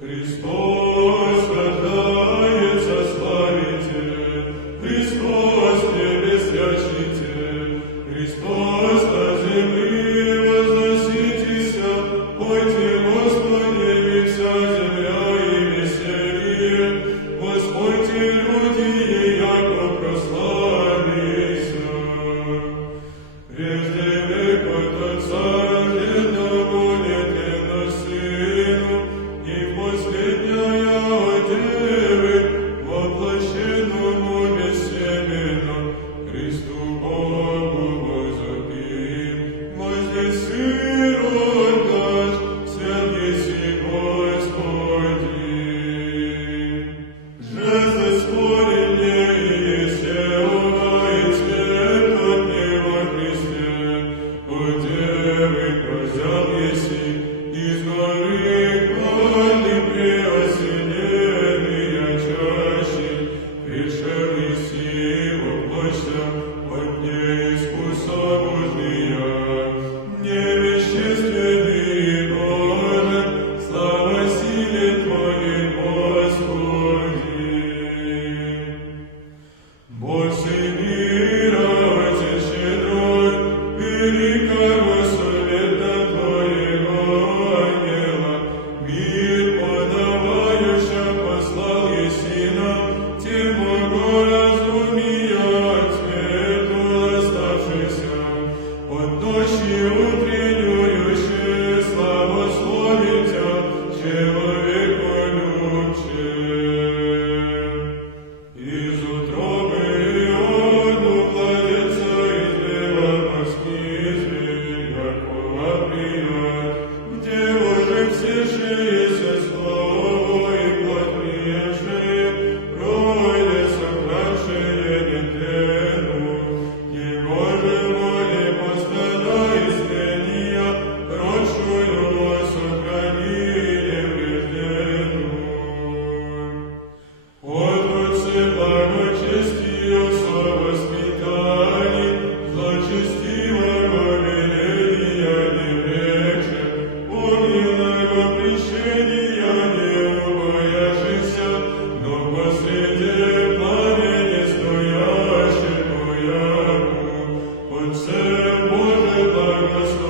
Христос рождается, славите, Христос в небе свящите, Христос на земле возноситеся, пойте Господи, вся земля и веселье, Господи, люди, яко прославися. Прежде век от Отца рожденного нетленного Сыну, и последняя от Девы, воплощенному бессеменно, Христу Богу возопим, вознеси род наш, свят еси Господи. Же заспоренье есть Ева и цвет от неба Христе, от Девы прозял еси, из горы хвальный преосененный чаще, пришел еси воплоща, от неискуса Божия, невещественный Боже, слава силе Твоей, Господи. Бог всей мира, Отец щедрой, великого совета Твоего ангела, мир подавающа послал еси нам, тему разумия от свету оставшихся, от ночи утреннюющей славословим Тя, человеколюбче. Из утробы Иону владеца излила морские зверь, якова прият, где уже всешееся слово и плоть приезжие, пройде сократшее нетлену, его же воли пострадай истления, прочую сохрани неврежденную. От Отце благочестию совоспитаний, злочестивого веления не врече, огненного крещения не убояшися, но посреди пламени стоящему яку, Отце Боже благослови.